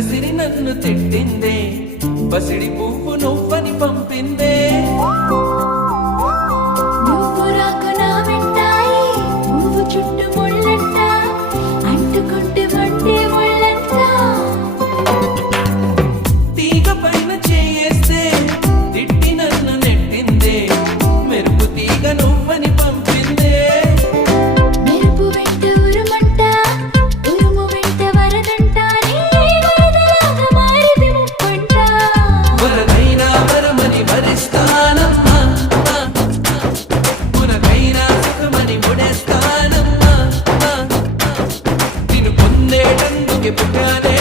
కసిరి నన్ను తిట్టిందే, పసిడి పువ్వు నువ్వని పంపిందే. నువ్వు రాక నా వెంటాయి, పువ్వు చుట్టూ ముళ్ళంట, అంటుకుంటే మండే ముళ్ళంట. తీగ పైన చేయేస్తే తిట్టి నన్ను నెట్టిందే, మెరుపు తీగ నువ్వని పంపిందే. మెరుపు వెంట ఉరుమంట, ఉరుము వెంట వరదంట, వరదలాగా మారిది ముప్పంట. వరదైనా వరమని వరిస్తానమ్మా, పునకైనా సుఖమని ముడేస్తానమ్మా. నిన్ను పొందేటందుకే పుట్టానే